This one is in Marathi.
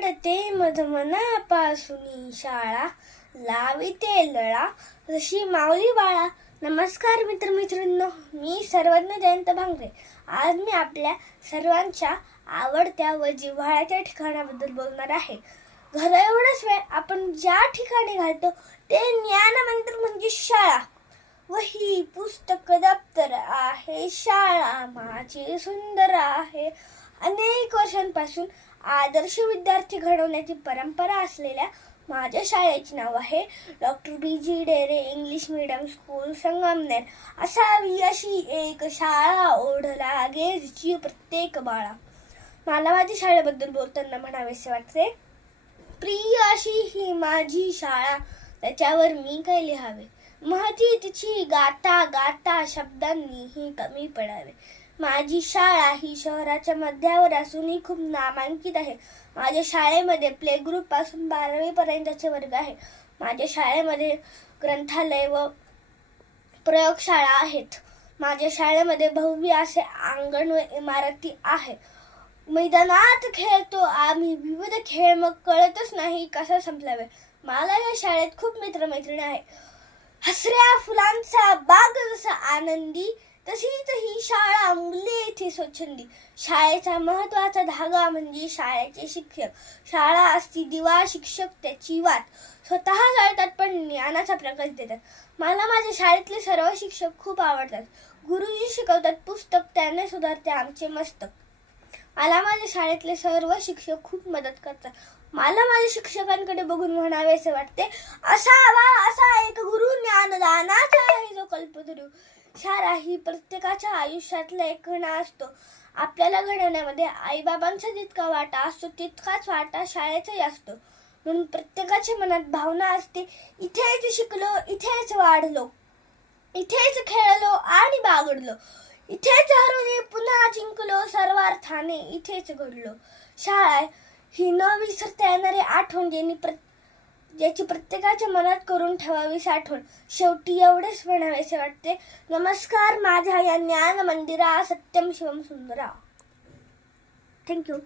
घडते मधमनापासून शाळा लाविते लळा. जशी माऊली बाळा नमस्कार मित्र मित्रांनो मी सर्वज्ञ जयंत भांगरे. आज मी आपल्या सर्वांच्या आवडत्या व जिव्हाळ्याच्या ठिकाणाबद्दल बोलणार आहे. घर एवढंच वेळ आपण ज्या ठिकाणी घालतो ते ज्ञानमंत्र म्हणजे शाळा. वही पुस्तक दप्तर आहे शाळा माझी सुंदर आहे. अनेक वर्षांपासून आदर्श विद्यार्थी घडवण्याची परंपरा असलेल्या माझ्या शाळेचे नाव आहे doctor B G Dere English medium school Sangamner. असावी अशी एक शाळा ओढ लागे प्रत्येक बाळा. मला माझ्या शाळेबद्दल बोलताना म्हणावेसे वाटते. प्रिय अशी ही माझी शाळा. त्याच्यावर मी काय लिहावे? महती तिची गाता गाता शब्दांनी ही कमी पडावे. माझी शाळा ही शहराच्या मध्यावर असून ही खूप नामांकित आहे. माझ्या शाळेमध्ये प्ले ग्रुपपासून बारावी पर्यंतचे वर्ग आहे. माझ्या शाळेमध्ये ग्रंथालय व प्रयोगशाळा आहेत. माझ्या शाळेमध्ये भव्य असे अंगण व इमारती आहे. मैदानात खेळतो आम्ही. विविध खेळ मग कळतच नाही कसा संपलावे. मला या शाळेत खूप मित्रमैत्रिणी आहे हसऱ्या फुलांचा बाग जसा आनंदी तशीच ही शाळा मुले येथे स्वच्छंदी. शाळेचा महत्त्वाचा धागा म्हणजे शाळेचे शिक्षक. शाळा असती दिवा शिक्षक त्याची वाट. स्वतः जळतात पण ज्ञानाचा प्रकाश देतात. मला माझ्या शाळेतले सर्व शिक्षक खूप आवडतात. गुरुजी शिकवतात पुस्तक त्याने सुधारते आमचे मस्तक. मला माझ्या शाळेतले सर्व शिक्षक खूप मदत करतात. मला माझ्या शिक्षकांकडे बघून म्हणावे असे वाटते असावा असा एक गुरु ज्ञानदानाचा आहे जो कल्पतरू. शाळा ही प्रत्येकाच्या आयुष्यातला एक कणा असतो. आपल्याला घडवण्यामध्ये आईबाबांचा जितका वाटा असतो तितकाच वाटा शाळेचाही असतो. म्हणून प्रत्येकाच्या मनात भावना असते इथेच शिकलो इथेच वाढलो. इथेच खेळलो आणि बागडलो. इथेच हरवले पुन्हा जिंकलो सर्वार्थाने इथेच घडलो. शाळा ही न विसरता येणारी आठवण ज्यांनी प्रत ज्याची प्रत्येकाच्या मनात करून ठेवावी साठवण शेवटी एवढेच म्हणावेसे वाटते. नमस्कार माझ्या या ज्ञान मंदिरा सत्यम शिवम सुंदरा. Thank you